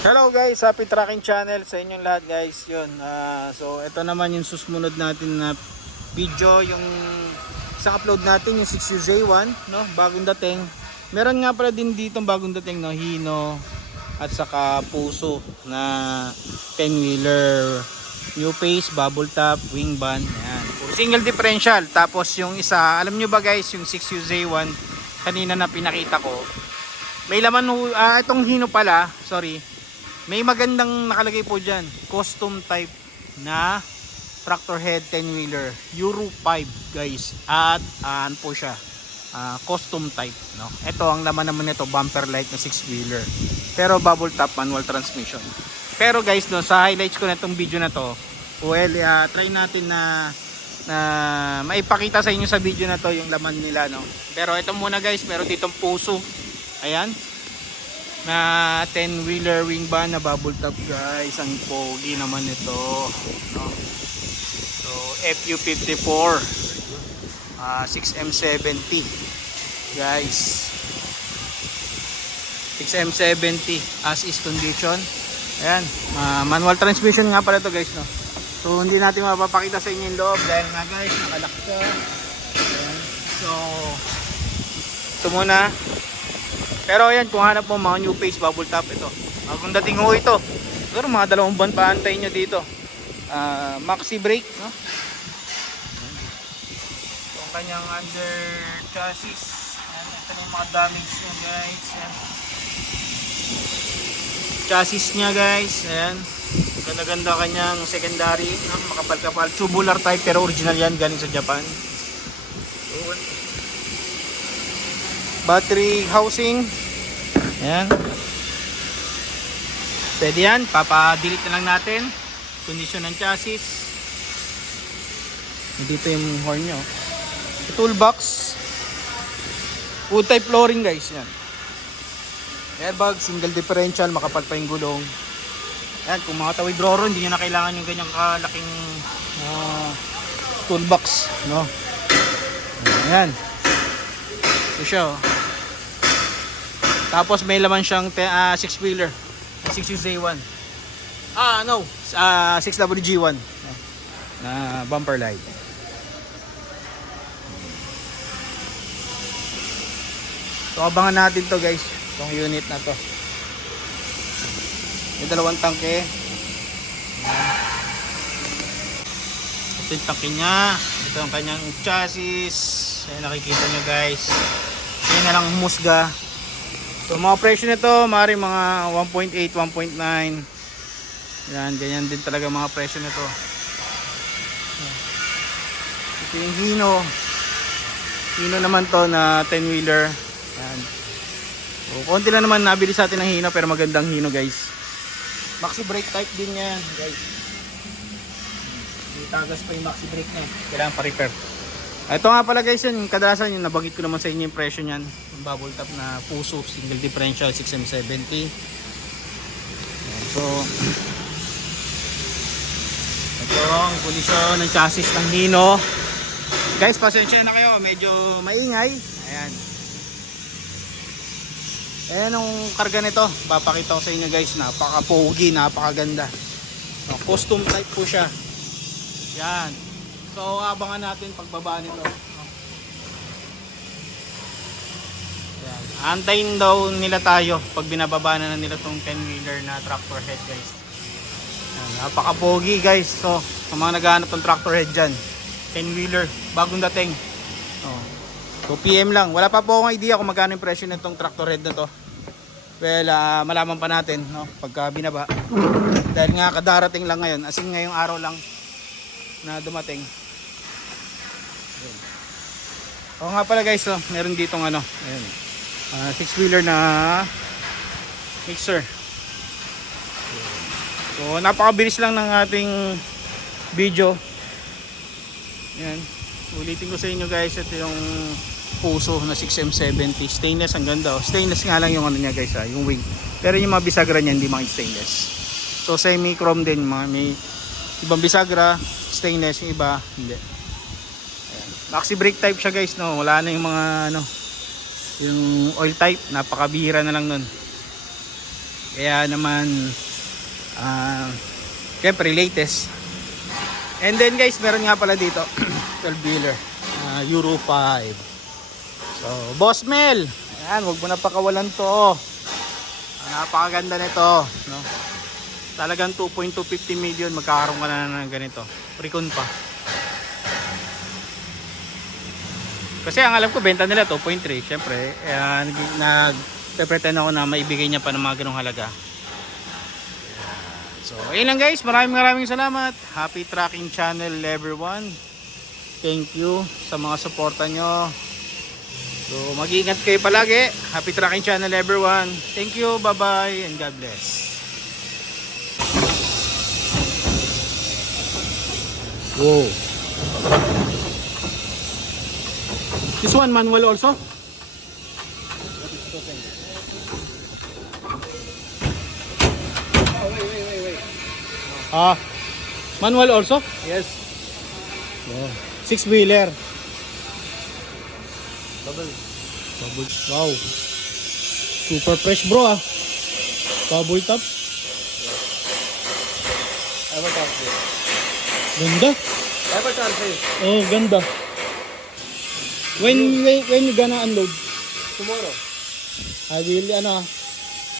Hello guys, happy tracking channel sa inyong lahat guys. Yun, so ito naman yung susunod natin na video, yung isang upload natin yung 6UZ1, no? Bagong dating. Meron nga pala din dito bagong dating, no? Hino at saka Puso na 10-wheeler, new face, bubble top, wing band. Ayan. Single differential. Tapos yung isa, alam nyo ba guys, yung 6UZ1 kanina na pinakita ko. May laman, itong Hino pala, sorry. May magandang nakalagay po dyan, custom type na tractor head 10-wheeler Euro 5 guys, at ano po siya, custom type, no? Ito ang laman naman nito, bumper light na 6-wheeler pero bubble top manual transmission. Pero guys, no, sa highlights ko na itong video na to, well, try natin na maipakita sa inyo sa video na to yung laman nila, no? Pero ito muna guys, meron ditong Puso, ayan, na 10-wheeler wing band na bubble top guys. Ang pogi naman ito, no? So FU54 6M70 guys, 6M70 as is condition. Ayan, manual transmission nga pala ito guys, no? So hindi natin mapapakita sa inyo yung loob dahil nga guys nakalock siya. Ayan. So ito muna. Pero ayan, kung hanap mo mga new face bubble top, ito bagong dating ho ito. Pero mga 2 buwan pa antayin nyo dito. Maxi brake, no? Ito ang kanyang under chassis. Ayan, ito na yung mga damage nya guys. Ayan. Chassis nya guys. Ayan, ganda-ganda kanyang secondary, no? Makapal-kapal, tubular type pero original yan, galing sa Japan. Battery housing, ayan, pwede yan, papa-delete na lang natin. Condition ng chassis, dito yung horn nyo, toolbox, wood type flooring guys, yan, airbag, single differential, makapal pa yung gulong. Ayan, kung mga tawid roro, hindi nyo na kailangan yung ganyang kalaking toolbox, no? Ayan, ito siya, oh. Tapos may laman siyang 6-wheeler 6UZ1, 6WG1 na bumper light. So abangan natin to guys, itong unit na to. May 2 tangke. Ito yung tangke nya, ito ang kanyang chassis. Ayan, nakikita nyo guys, yan na lang humusga. So mga presyo nito, maaaring mga 1.8, 1.9. Yan, ganyan din talaga mga presyo nito. Ito yung Hino. Hino naman to na 10-wheeler. Yan. So, konti lang naman nabili sa atin ng Hino, pero magandang Hino guys. Maxi brake type din yan guys. Hindi tagas pa yung maxi brake niya, kailangan pa-repair. Ito nga pala guys, yan, kadalasan yung nabagit ko naman sa inyo yung presyo niyan. Yung bubble top na Puso, single differential 6M70. So ito ang kondisyon ng chassis ng Hino. Guys, pasensya na kayo, medyo maingay. Ayan. Ayan ang karga nito. Papakita ko sa inyo guys, napaka-pogi, napakaganda. So, custom type po siya. Yan. So abangan natin pagbaba nito. Yan. Antayin daw nila tayo pag binababa na nila tong 10-wheeler na tractor head guys. Yan. Napaka-pogi guys. So sa mga naghahanap ng tractor head dyan, 10-wheeler, bagong dating. So PM lang. Wala pa po akong idea kung magkano yung presyo nitong tractor head na to. Well, malaman pa natin, no, pagka binaba. Dahil nga kadarating lang ngayon, as in ngayong araw lang na dumating. O nga pala guys, so, meron ditong ano, 6-wheeler na mixer. So napakabilis lang ng ating video. Yan, ulitin ko sa inyo guys, ito yung Puso na 6M70 stainless. Ang ganda, oh. Stainless nga lang yung ano niya guys, yung wing, pero yung mga bisagra niya hindi mga stainless. So semi chrome din, may ibang bisagra stainless, yung iba hindi. Ayan. Maxi brake type siya guys, no? Wala na yung mga ano, yung oil type, napakabihira na lang nun. Kaya naman syempre latest. And then guys, meron nga pala dito 12-wheeler Euro 5. So Boss Mel, ayan, wag mo na pakawalan to. Napakaganda nito, no? Talagang 2.250 million magkakaroon ka na ng ganito. Recon pa. Kasi ang alam ko benta nila 2.3. Syempre, nag-pretend ako na maibigay niya pa ng mga ganong halaga. So, ayun lang guys. Maraming salamat. Happy Trucking Channel everyone. Thank you sa mga suporta nyo. So, mag-iingat kayo palagi. Happy Trucking Channel everyone. Thank you. Bye-bye and God bless. Wow. This one manual also? Wait. Manual also? Yes. Oh, 6-wheeler. Double. Wow. Super fresh bro ah. Bubble top. Ever charge. Ganda. Ever charge. Oh, ganda. When you gonna unload? Tomorrow. I will